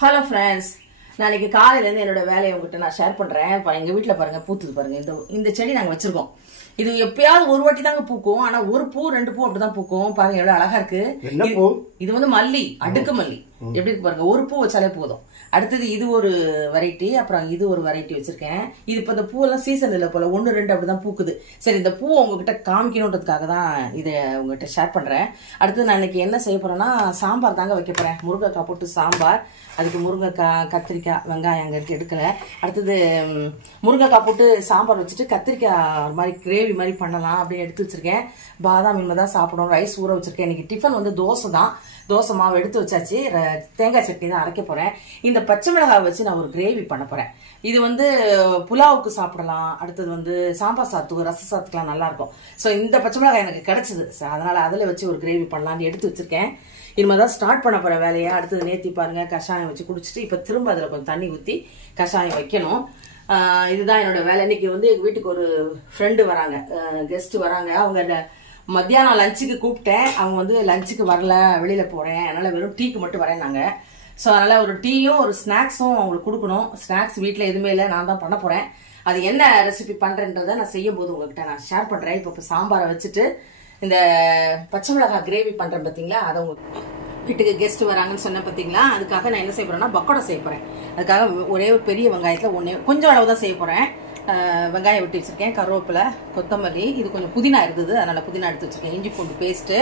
Hello friends, நாளைக்கு காலையிலேருந்து என்னோட வேலையை உங்ககிட்ட நான் ஷேர் பண்றேன். எங்க வீட்டுல பாருங்க பூத்துது பாருங்க. இந்த செடி நாங்க வச்சிருக்கோம். இது எப்பயாவது ஒரு வாட்டி தாங்க பூக்கும். ஆனா ஒரு பூ ரெண்டு பூ அப்படிதான் பூக்கும். பாருங்க எவ்வளவு அழகா இருக்கு. இது வந்து மல்லி, அடுக்கு மல்லி. எப்படி இருக்கு பாருங்க, ஒரு பூ வச்சாலே போதும். அடுத்தது இது ஒரு வெரைட்டி, அப்புறம் இது ஒரு வெரைட்டி வச்சிருக்கேன். இது இப்ப இந்த பூ எல்லாம் சீசன் இல்ல போல, 1-2 அப்படிதான் பூக்குது. சரி, இந்த பூ உங்ககிட்ட காமிக்கணுன்றதுக்காக தான் இதை உங்ககிட்ட ஷேர் பண்றேன். அடுத்தது நான் இன்னைக்கு என்ன செய்ய போறேன்னா, சாம்பார் தாங்க வைக்க போறேன். முருங்கைக்காய் போட்டு சாம்பார். அதுக்கு முருங்கைக்காய், கத்திரிக்காய், வெங்காயம் அங்க இருக்கு, எடுக்கல. அடுத்தது முருங்கைக்காய் போட்டு சாம்பார் வச்சுட்டு கத்திரிக்காய் மாதிரி கிரேவி மாதிரி பண்ணலாம் அப்படின்னு எடுத்து வச்சிருக்கேன். பாதாம் இனிமே தான் சாப்பிடணும். ரைஸ் ஊற வச்சிருக்கேன். இன்னைக்கு டிஃபன் வந்து தோசை தான். தோசை மாவு எடுத்து வச்சாச்சு. தேங்காய் சட்னி தான் அரைக்க போறேன். இந்த பச்சை மிளகாய் வச்சு நான் ஒரு கிரேவி பண்ண போறேன். இது வந்து புலாவுக்கு சாப்பிடலாம். அடுத்தது வந்து சாம்பார் சாத்துக்கு, ரச சாத்துக்குலாம் நல்லா இருக்கும். ஸோ இந்த பச்சை மிளகாய் எனக்கு கிடைச்சது, அதனால அதில் வச்சு ஒரு கிரேவி பண்ணலாம்னு எடுத்து வச்சிருக்கேன். இனிமேதான் ஸ்டார்ட் பண்ண போற வேலையை. அடுத்தது நேத்தி பாருங்க கஷாயம் வச்சு குடிச்சிட்டு இப்ப திரும்ப அதுல கொஞ்சம் தண்ணி ஊத்தி கஷாயம் வைக்கணும். இதுதான் என்னோட வேலை. இன்னைக்கு வந்து எங்க வீட்டுக்கு ஒரு ஃப்ரெண்டு வராங்க, கெஸ்ட் வராங்க. அவங்க மத்தியானம் லஞ்சுக்கு கூப்பிட்டேன். அவங்க வந்து லஞ்சுக்கு வரல, வெளியில போறேன், அதனால வெறும் டீக்கு மட்டும் வரேன்னாங்க. ஸோ அதனால ஒரு டீயும் ஒரு ஸ்நாக்ஸும் அவங்களுக்கு கொடுக்கணும். ஸ்நாக்ஸ் வீட்டில் எதுவுமே இல்லை, நான் தான் பண்ண போறேன். அது என்ன ரெசிபி பண்றேன்றதை நான் செய்யும் போது உங்ககிட்ட நான் ஷேர் பண்றேன். இப்போ சாம்பாரை வச்சுட்டு இந்த பச்சை மிளகாய் கிரேவி பண்றேன் பாத்தீங்களா, அதை உங்க வீட்டுக்கு கெஸ்ட் வராங்கன்னு சொன்ன பாத்தீங்களா, அதுக்காக நான் என்ன செய்ய போறேன்னா பக்கோடா செய்ய போறேன். அதுக்காக ஒரே ஒரு பெரிய வெங்காயத்துல கொஞ்சம் அளவு தான் செய்ய போறேன். வெங்காயம் வெட்டி வச்சிருக்கேன், கருவேப்பிலை, கொத்தமல்லி, இது கொஞ்சம் புதினா இருந்தது அதனால புதினா எடுத்து வச்சிருக்கேன், இஞ்சி பூண்டு பேஸ்ட்,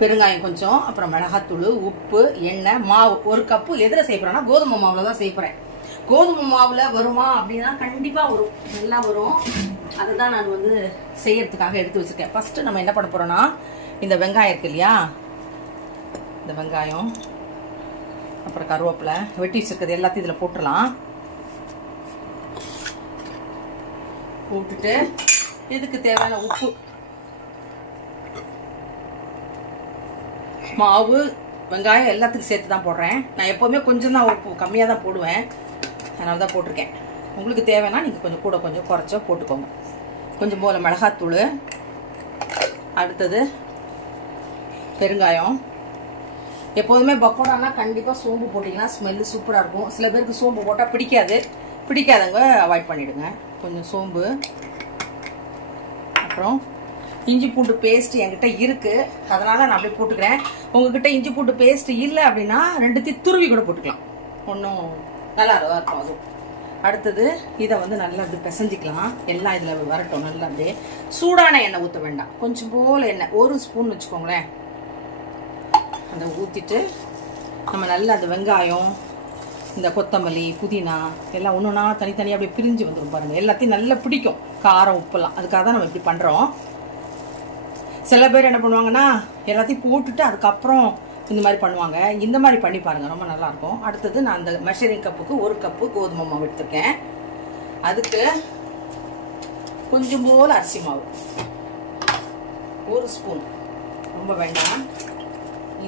பெருங்காயம் கொஞ்சம், அப்புறம் மிளகாத்தூள், உப்பு, எண்ணெய், மாவு 1 கப்பு. எதில் செய்ய போறேன்னா கோதுமை மாவுல தான் செய்ய போறேன். கோதுமை மாவுல வருமா அப்படின்னா கண்டிப்பா வரும், நல்லா வரும். அதுதான் நான் வந்து செய்யறதுக்காக எடுத்து வச்சிருக்கேன். ஃபர்ஸ்ட் நம்ம என்ன பண்ண போறோம்னா, இந்த வெங்காயம் இருக்கு இல்லையா, இந்த வெங்காயம், அப்புறம் கருவேப்பிலை வெட்டி வச்சிருக்கிறது எல்லாத்தையும் இதுல போட்டுடலாம். போட்டுட்டு இதுக்கு தேவையான உப்பு, மாவு, வெங்காயம் எல்லாத்துக்கும் சேர்த்து தான் போடுறேன். நான் எப்பவுமே கொஞ்சம் தான் உப்பு, கம்மியாக தான் போடுவேன், அதனால தான் போட்டிருக்கேன். உங்களுக்கு தேவைன்னா நீங்க கொஞ்சம் கூட கொஞ்சம் குறைச்சோ போட்டுக்கோங்க. கொஞ்சம் போல மிளகாத்தூள், அடுத்தது பெருங்காயம். எப்போதுமே பக்கோடானா கண்டிப்பா சோம்பு போட்டீங்கன்னா ஸ்மெல்லு சூப்பரா இருக்கும். சில பேருக்கு சோம்பு போட்டா பிடிக்காதவங்க அவாய்ட் பண்ணிடுங்க. கொஞ்சம் சோம்பு, அப்புறம் இஞ்சி பூண்டு பேஸ்ட் என்கிட்ட இருக்கு, அதனால நான் அப்படியே போட்டுக்கிறேன். உங்ககிட்ட இஞ்சி பூண்டு பேஸ்ட் இல்லை அப்படின்னா 2 துருவி கூட போட்டுக்கலாம், ஒன்றும் நல்லா இருக்கும் அதுவும். அடுத்தது இதை வந்து நல்லா அப்படி பிசைஞ்சிக்கலாம். எல்லாம் இதுல வரட்டும். நல்லா அப்படியே சூடான எண்ணெய் ஊற்ற வேண்டாம், கொஞ்சம் போல எண்ணெய், 1 ஸ்பூன் வச்சுக்கோங்களேன். அதை ஊற்றிட்டு நம்ம நல்லா அந்த வெங்காயம், இந்த கொத்தமல்லி, புதினா எல்லாம் ஒன்றுனா தனித்தனியாக அப்படியே பிரிஞ்சு வந்துடும் பாருங்க. எல்லாத்தையும் நல்லா பிடிக்கும் காரம், உப்பெல்லாம். அதுக்காக தான் நம்ம இப்படி பண்றோம். சில பேர் என்ன பண்ணுவாங்கன்னா எல்லாத்தையும் போட்டுட்டு அதுக்கப்புறம் இந்த மாதிரி பண்ணுவாங்க. இந்த மாதிரி பண்ணி பாருங்க, ரொம்ப நல்லா இருக்கும். அடுத்தது நான் அந்த மெஷரிங் கப்புக்கு 1 கப்பு கோதுமை மாவு எடுத்துருக்கேன். அதுக்கு கொஞ்சம் போல அரிசி மாவு, 1 ஸ்பூன், ரொம்ப வேண்டாம்.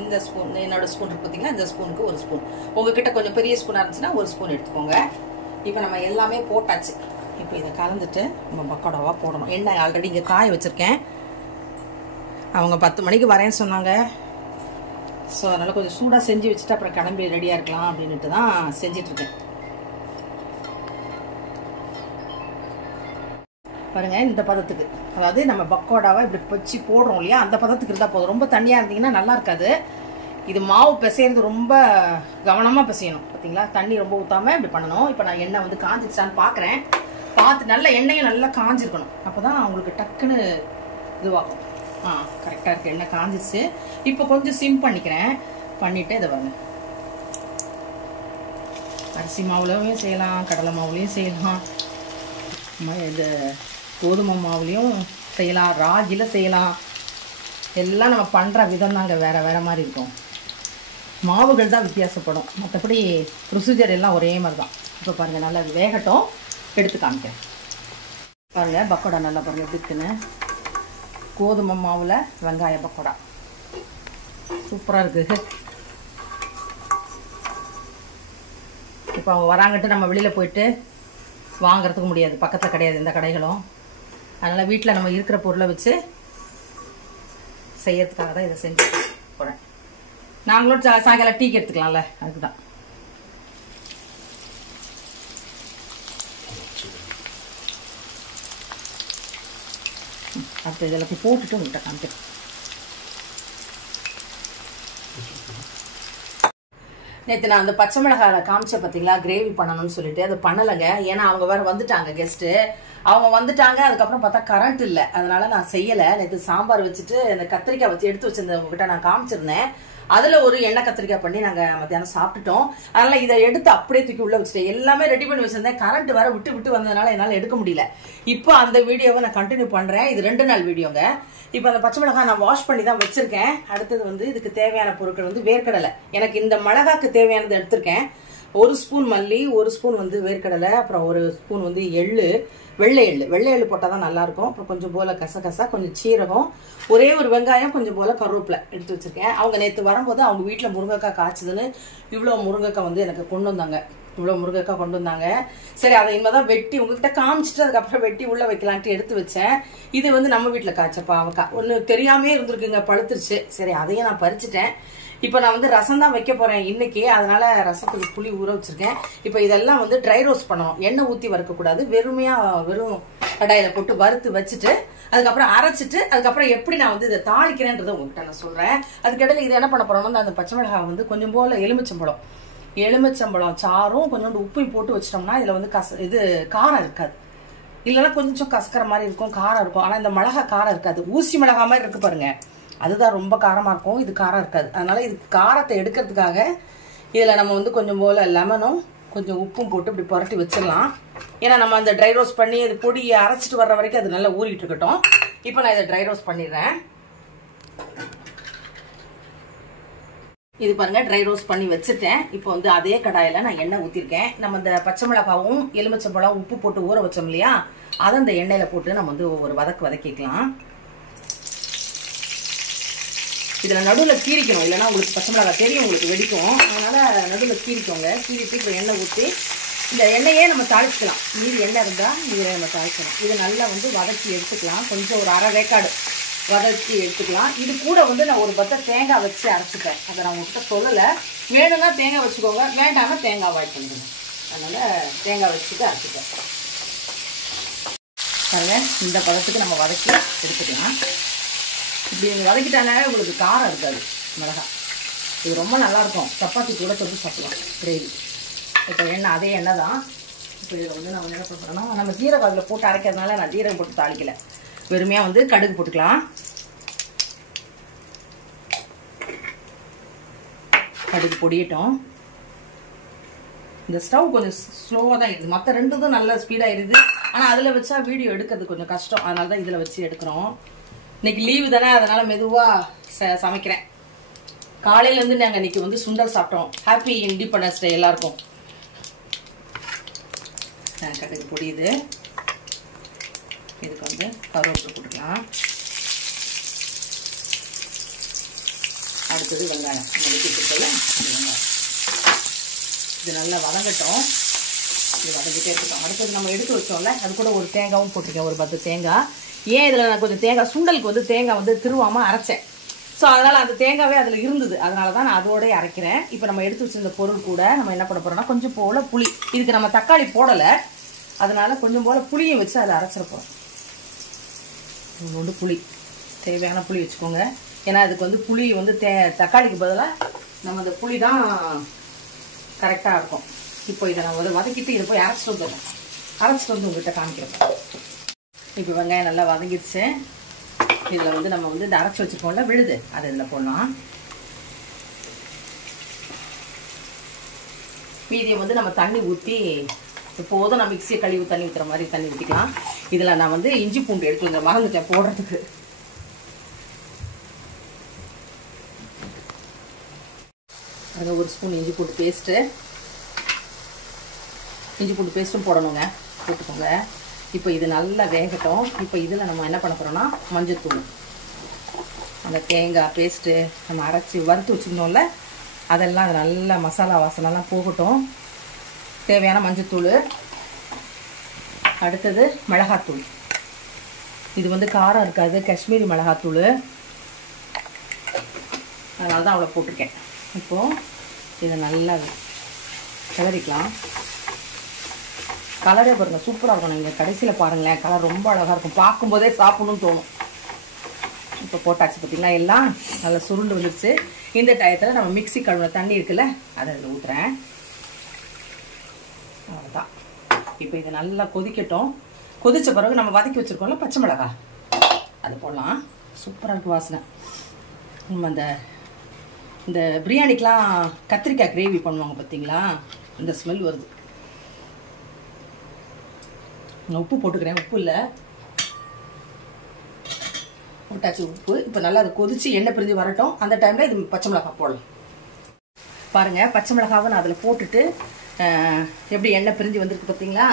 இந்த ஸ்பூன், என்னோட ஸ்பூன் இருக்கு பார்த்தீங்களா, இந்த ஸ்பூனுக்கு 1 ஸ்பூன். உங்ககிட்ட கொஞ்சம் பெரிய ஸ்பூனாக இருந்துச்சுன்னா 1 ஸ்பூன் எடுத்துக்கோங்க. இப்போ நம்ம எல்லாமே போட்டாச்சு. இப்போ இதை கலந்துட்டு நம்ம பக்கோடாவா போடணும். எண்ணெய் ஆல்ரெடி இங்கே காய வச்சிருக்கேன். அவங்க 10 மணிக்கு வரேன்னு சொன்னாங்க. ஸோ அதனால கொஞ்சம் சூடாக செஞ்சு வச்சுட்டு அப்புறம் கிளம்பி ரெடியாக இருக்கலாம் அப்படின்ட்டு தான் செஞ்சிட்டு இருக்கேன். பாருங்க, இந்த பதத்துக்கு, அதாவது நம்ம பக்கோடாவை இப்படி வச்சு போடுறோம் இல்லையா, அந்த பதத்துக்கு இருந்தால் போதும். ரொம்ப தண்ணியாக இருந்தீங்கன்னா நல்லா இருக்காது. இது மாவு பிசைறது ரொம்ப கவனமாக பிசையணும் பார்த்தீங்களா, தண்ணி ரொம்ப ஊற்றாம இப்படி பண்ணணும். இப்போ நான் எண்ணெய் வந்து காஞ்சிச்சான்னு பார்க்குறேன். பார்த்து நல்லா எண்ணெயும் நல்லா காஞ்சிருக்கணும், அப்போ தான் உங்களுக்கு டக்குன்னு இதுவாகும். கரெக்டாக இருக்குது, எண்ணெய் காஞ்சிச்சு. இப்போ கொஞ்சம் சிம் பண்ணிக்கிறேன். பண்ணிவிட்டு இதை வாங்க, அரிசி மாவுலையும் செய்யலாம், கடலை மாவுலையும் செய்யலாம், இது கோதுமை மாவுலையும் செய்யலாம், ராகியில் செய்யலாம். எல்லாம் நம்ம பண்ணுற விதம் தாங்க வேறு வேறு மாதிரி இருக்கும். மாவுகள் தான் வித்தியாசப்படும், மற்றபடி ப்ரொசீஜர் எல்லாம் ஒரே மாதிரி தான். இப்போ பாருங்கள், நல்லா வேகட்டும், எடுத்து காமிக்கிறேன். பாருங்கள் பக்கோடா நல்லா பாருங்கள் எப்படி இருக்குன்னு. கோதுமை மாவுல வெங்காய பக்கோடா சூப்பரா இருக்கு. இப்போ அவங்க வராங்கட்டு நம்ம வெளியில போயிட்டு வாங்குறதுக்கு முடியாது, பக்கத்துல கிடையாது எந்த கடைகளும். அதனால வீட்டில் நம்ம இருக்கிற பொருளை வச்சு செய்யறதுக்காக தான் இதை செஞ்சு போறேன். நாங்களும் சாயங்காலம் டீக்கு எடுத்துக்கலாம்ல, அதுக்குதான். அடுத்து இதெல்லாம் போட்டுட்டு உங்கள்கிட்ட காமிக்கிறேன். நேற்று நான் அந்த பச்சை மிளகாய் காமிச்ச பார்த்தீங்களா, கிரேவி பண்ணணும்னு சொல்லிட்டு அது பண்ணலைங்க. ஏன்னா அவங்க வேற வந்துட்டாங்க கெஸ்ட்டு. அவங்க வந்துட்டாங்க, அதுக்கப்புறம் பார்த்தா கரண்ட் இல்லை, அதனால நான் செய்யலை. நேற்று சாம்பார் வச்சுட்டு இந்த கத்திரிக்காய் வச்சு எடுத்து வச்சிருந்தேன், உங்ககிட்ட நான் காமிச்சிருந்தேன். அதுல ஒரு எண்ணெய் கத்திரிக்காய் பண்ணி நாங்க மத்தியானம் சாப்பிட்டுட்டோம். அதனால இதை எடுத்து அப்படியே தூக்கி உள்ள வச்சுட்டேன். எல்லாமே ரெடி பண்ணி வச்சிருந்தேன். கரண்ட் வேற விட்டு விட்டு வந்ததுனால என்னால எடுக்க முடியல. இப்போ அந்த வீடியோவை நான் கண்டினியூ பண்றேன். இது 2 நாள் வீடியோங்க. இப்போ அந்த பச்சை மிளகாய் நான் வாஷ் பண்ணி தான் வச்சிருக்கேன். அடுத்தது வந்து இதுக்கு தேவையான பொருட்கள் வந்து வேர்க்கடலை. எனக்கு இந்த மிளகாக்கு தேவையானது எடுத்திருக்கேன். 1 ஸ்பூன் மல்லி, 1 ஸ்பூன் வந்து வேர்க்கடலை, அப்புறம் 1 ஸ்பூன் வந்து எள்ளு, வெள்ளை எள்ளு போட்டால் தான் நல்லா இருக்கும். அப்புறம் கொஞ்சம் போல கசகசா, கொஞ்சம் சீரகம், ஒரே ஒரு வெங்காயம், கொஞ்சம் போல கருவேப்பிலை எடுத்து வச்சிருக்கேன். அவங்க நேற்று வரும்போது அவங்க வீட்டில் முருங்கைக்காய் காய்ச்சதுன்னு இவ்வளோ முருங்கைக்காய் வந்து எனக்கு கொண்டு வந்தாங்க. இவ்வளோ முருங்கைக்காய் கொண்டு வந்தாங்க. சரி, அதை இனிமேதான் வெட்டி உங்ககிட்ட காமிச்சிட்டு அதுக்கப்புறம் வெட்டி உள்ள வைக்கலான்ட்டு எடுத்து வச்சேன். இது வந்து நம்ம வீட்டில் காய்ச்ச பாவக்காய். ஒன்று தெரியாமே இருந்திருக்குங்க, பழுத்துருச்சு. சரி, அதையும் நான் பறிச்சுட்டேன். இப்போ நான் வந்து ரசம் தான் வைக்க போறேன் இன்னைக்கு. அதனால ரசம் கொஞ்சம் புளி ஊற வச்சிருக்கேன். இப்போ இதெல்லாம் வந்து ட்ரை ரோஸ்ட் பண்ணணும். எண்ணெய் ஊற்றி வறுக்கக்கூடாது. வெறும் கடாயில போட்டு வறுத்து வச்சுட்டு அதுக்கப்புறம் அரைச்சிட்டு அதுக்கப்புறம் எப்படி நான் வந்து இதை தாளிக்கிறேன்றதை உங்ககிட்ட நான் சொல்றேன். அதுக்கிடையில இது என்ன பண்ண போறோம்னா, அந்த பச்சை மிளகாய் வந்து கொஞ்சம் போல எலுமிச்சம்பழம் சாரும் கொஞ்சோண்டு உப்பையும் போட்டு வச்சிட்டோம்னா இதுல வந்து இது காரம் இருக்காது. இல்லைன்னா கொஞ்சம் கசக்கிற மாதிரி இருக்கும், காரம் இருக்கும். ஆனா இந்த மிளகாய் காரம் இருக்காது. ஊசி மிளகாய் மாதிரி இருக்கு பாருங்க, அதுதான் ரொம்ப காரமா இருக்கும். இது காரம் இருக்காது. அதனால இது காரத்தை எடுக்கிறதுக்காக இதுல நம்ம வந்து கொஞ்சம் போல லெமனும் கொஞ்சம் உப்பும் போட்டு இப்படி புரட்டி வச்சிடலாம். ஏன்னா நம்ம அந்த ட்ரை ரோஸ்ட் பண்ணி அது பொடியை அரைச்சிட்டு வர்ற வரைக்கும் அது நல்லா ஊறிட்டு இருக்கட்டும். இப்போ நான் இதை ட்ரை ரோஸ்ட் பண்ணிடுறேன். இது பாருங்க, ட்ரை ரோஸ்ட் பண்ணி வச்சுட்டேன். இப்போ வந்து அதே கடாயில நான் எண்ணெய் ஊத்திருக்கேன். நம்ம இந்த பச்சை மிளகாவும் எலுமிச்சம்பழம் உப்பு போட்டு ஊற வச்சோம் இல்லையா, அதை அந்த எண்ணெயில போட்டு நம்ம வந்து ஒரு வதக்கிக்கலாம். இதுல நடுவில் கீரிக்கணும், இல்லைன்னா உங்களுக்கு பச்சை மிளகாய் தெரியும், உங்களுக்கு வெடிக்கும். அதனால நடுவில் கீரிக்கோங்க. கீரிட்டு இப்போ எண்ணெய் ஊற்றி இந்த எண்ணெயே நம்ம தாளிச்சுக்கலாம். மீதி எண்ணெய் இருந்தால் இதில் நம்ம தாளிக்கணும். இதை நல்லா வந்து வதக்கி எடுத்துக்கலாம். கொஞ்சம் ஒரு அரை வேக்காடு வதக்கி எடுத்துக்கலாம். இது கூட வந்து நான் ஒரு பத்தை தேங்காய் வச்சு அரைச்சிப்பேன். அதை நான் உங்கள்கிட்ட சொல்லலை. வேணும்னா தேங்காய் வச்சுக்கோங்க, வேண்டாம்னா தேங்காய் அவாய்ட் பண்ணிடுங்க. அதனால தேங்காய் வச்சுட்டு அரைச்சிப்பேன். பாருங்க, இந்த பதத்துக்கு நம்ம வதக்கி எடுத்துக்கலாம். இப்படி வதக்கிட்டாங்க உங்களுக்கு காரம் இருக்காது மிளகாய். இது ரொம்ப நல்லாயிருக்கும். சப்பாத்தி கூட தொட்டு சாப்பிடலாம் கிரேவி. இப்போ எண்ணெய் அதே எண்ணெய் தான். இப்போ இதில் வந்து நம்ம என்ன பண்ணுறோம்னா, நம்ம ஜீரகம் அதில் போட்டு அரைக்கிறதுனால நான் ஜீரகம் போட்டு தாளிக்கலை. வெறுமையாக வந்து கடுகு போட்டுக்கலாம். கடுகு பொடியட்டும். இந்த ஸ்டவ் கொஞ்சம் ஸ்லோவாக தான் இருக்குது. மற்ற ரெண்டும் நல்லா ஸ்பீடாக இருக்குது. ஆனால் அதில் வச்சா வீடியோ எடுக்கிறது கொஞ்சம் கஷ்டம். அதனால தான் இதில் வச்சு எடுக்கிறோம். இன்னைக்கு லீவு தானே, அதனால மெதுவாக சமைக்கிறேன். காலையிலேருந்து நாங்கள் இன்னைக்கு வந்து சுண்டல் சாப்பிட்டோம். ஹாப்பி இண்டிபெண்டன்ஸ் டே எல்லாருக்கும். கடுகு பொடியுது. இதுக்கு வந்து கருவேப்பிலை போட்டுக்கலாம். அடுத்தது வெங்காயம் வெட்டிட்டுல வெங்காயம். இது நல்லா வதங்கட்டும். இது வதங்கிட்டே இருக்கட்டும். அடுத்தது நம்ம எடுத்து வச்சோம்ல, அது கூட ஒரு தேங்காயும் போட்டிருக்கேன், ஒரு 10 தேங்காய். ஏன் இதில் நான் கொஞ்சம் தேங்காய் சுண்டலுக்கு வந்து தேங்காய் வந்து திருவாமல் அரைச்சேன். ஸோ அதனால் அந்த தேங்காவே அதில் இருந்தது. அதனால தான் நான் அதோடய அரைக்கிறேன். இப்போ நம்ம எடுத்து வச்சிருந்த பொருள் கூட நம்ம என்ன பண்ண போகிறோம்னா, கொஞ்சம் போல் புளி. இதுக்கு நம்ம தக்காளி போடலை, அதனால கொஞ்சம் போல் புளியை வச்சு அதில் அரைச்சிட போகிறோம். கொஞ்சோண்டு புளி, தேவையான புளி வச்சுக்கோங்க. ஏன்னா அதுக்கு வந்து புளி வந்து தக்காளிக்கு பதிலாக நம்ம அந்த புளி தான் கரெக்டாக இருக்கும். இப்போ இதை நம்ம வந்து வதக்கிட்டு இதை போய் அரைச்சிட்டு வந்துடுறோம். அரைச்சிட்டு வந்து உங்கள்கிட்ட காமிக்கிறோம். இப்போ வெங்காயம் நல்லா வதங்கிடுச்சு. இதில் வந்து நம்ம வந்து இந்த அரைச்சி வச்சுருக்கோம்ல விழுது, அதை இதில் போடலாம். மீதியை வந்து நம்ம தண்ணி ஊற்றி இப்போதும் நான் மிக்சியை கழுவி தண்ணி ஊற்றுற மாதிரி தண்ணி ஊற்றிக்கலாம். இதில் நான் வந்து இஞ்சி பூண்டு எடுத்து வந்து மறந்துட்டேன் போடுறதுக்கு. அதில் 1 ஸ்பூன் இஞ்சி பூண்டு பேஸ்ட்டும் போடணுங்க, போட்டுக்கோங்க. இப்போ இது நல்லா வேகட்டும். இப்போ இதில் நம்ம என்ன பண்ண போகிறோம்னா, மஞ்சத்தூள், அந்த தேங்காய் பேஸ்ட்டு நம்ம அரைச்சி வறுத்து வச்சுக்கணும்ல, அதெல்லாம் அது நல்லா மசாலா வாசனைலாம் போகட்டும். தேவையான மஞ்சத்தூள். அடுத்தது மிளகாத்தூள். இது வந்து காரம் இருக்காது, காஷ்மீரி மிளகாத்தூள், அதனால தான் அவ்வளோ போட்டிருக்கேன். இப்போது இதை நல்லா கிளறிக்கலாம். கலரே பாருங்கள், சூப்பராக இருக்கும். நீங்கள் கடைசியில் பாருங்களேன், கலர் ரொம்ப அழகாக இருக்கும். பார்க்கும்போதே சாப்பிடணும்னு தோணும். இப்போ போட்டாச்சு பார்த்தீங்களா, எல்லாம் நல்லா சுருண்டு வந்துடுச்சு. இந்த டயத்தில் நம்ம மிக்ஸி கழுவுன தண்ணி இருக்குல்ல, அதை இதில் ஊற்றுறேன். அவ்வளோதான். இப்போ இது நல்லா கொதிக்கட்டும். கொதிச்ச பிறகு நம்ம வதக்கி வச்சுருக்கோம்ல பச்சை மிளகாய், அது போடலாம். சூப்பராக இருக்குது வாசனை. நம்ம இந்த பிரியாணிக்கெலாம் கத்திரிக்காய் கிரேவி பண்ணுவாங்க பார்த்தீங்களா, இந்த ஸ்மெல் வருது. நான் உப்பு போட்டுக்கிறேன், உப்பு இல்லை போட்டாச்சு உப்பு. இப்போ நல்லா அது கொதிச்சு எண்ணெய் பிரிஞ்சு வரட்டும். அந்த டைமில் இது பச்சை மிளகாய் போடலாம். பாருங்கள், பச்சை மிளகாவை நான் அதில் போட்டுட்டு எப்படி எண்ணெய் பிரிஞ்சு வந்துருக்கு பார்த்தீங்களா,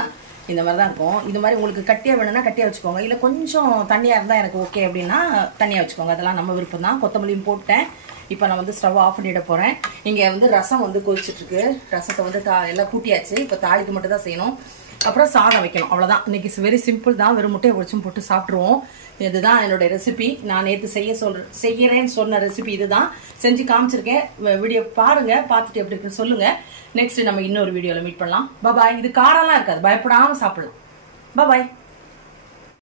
இந்த மாதிரி தான் இருக்கும். இது மாதிரி உங்களுக்கு கட்டியாக வேணும்னா கட்டியாக வச்சுக்கோங்க, இல்லை கொஞ்சம் தண்ணியாக இருந்தால் எனக்கு ஓகே அப்படின்னா தண்ணியாக வச்சுக்கோங்க. அதெல்லாம் நம்ம விருப்பம் தான். கொத்தமல்லியும் போட்டேன். இப்போ நான் வந்து ஸ்டவ் ஆஃப் பண்ணிட போகிறேன். இங்கே வந்து ரசம் வந்து கொதிச்சுட்ருக்கு. ரசத்தை வந்து எல்லாம் கூட்டியாச்சு. இப்போ தாளிக்கு மட்டும் தான் செய்யணும். அப்புறம் சாதம் வைக்கணும், அவ்வளோதான். இன்னைக்கு வெரி சிம்பிள் தான். வெறும் முட்டையை உடைச்சும் போட்டு சாப்பிட்ருவோம். இதுதான் என்னோட ரெசிபி. நான் நேற்று செய்யறேன்னு சொன்ன ரெசிபி இதுதான். செஞ்சு காமிச்சிருக்கேன். வீடியோ பாருங்க, பார்த்துட்டு எப்படி இருக்குன்னு சொல்லுங்க. நெக்ஸ்ட் நம்ம இன்னொரு வீடியோவில் மீட் பண்ணலாம். பாய். இது காரம்லாம் இருக்காது, பயப்படாமல் சாப்பிடலாம். பாய்.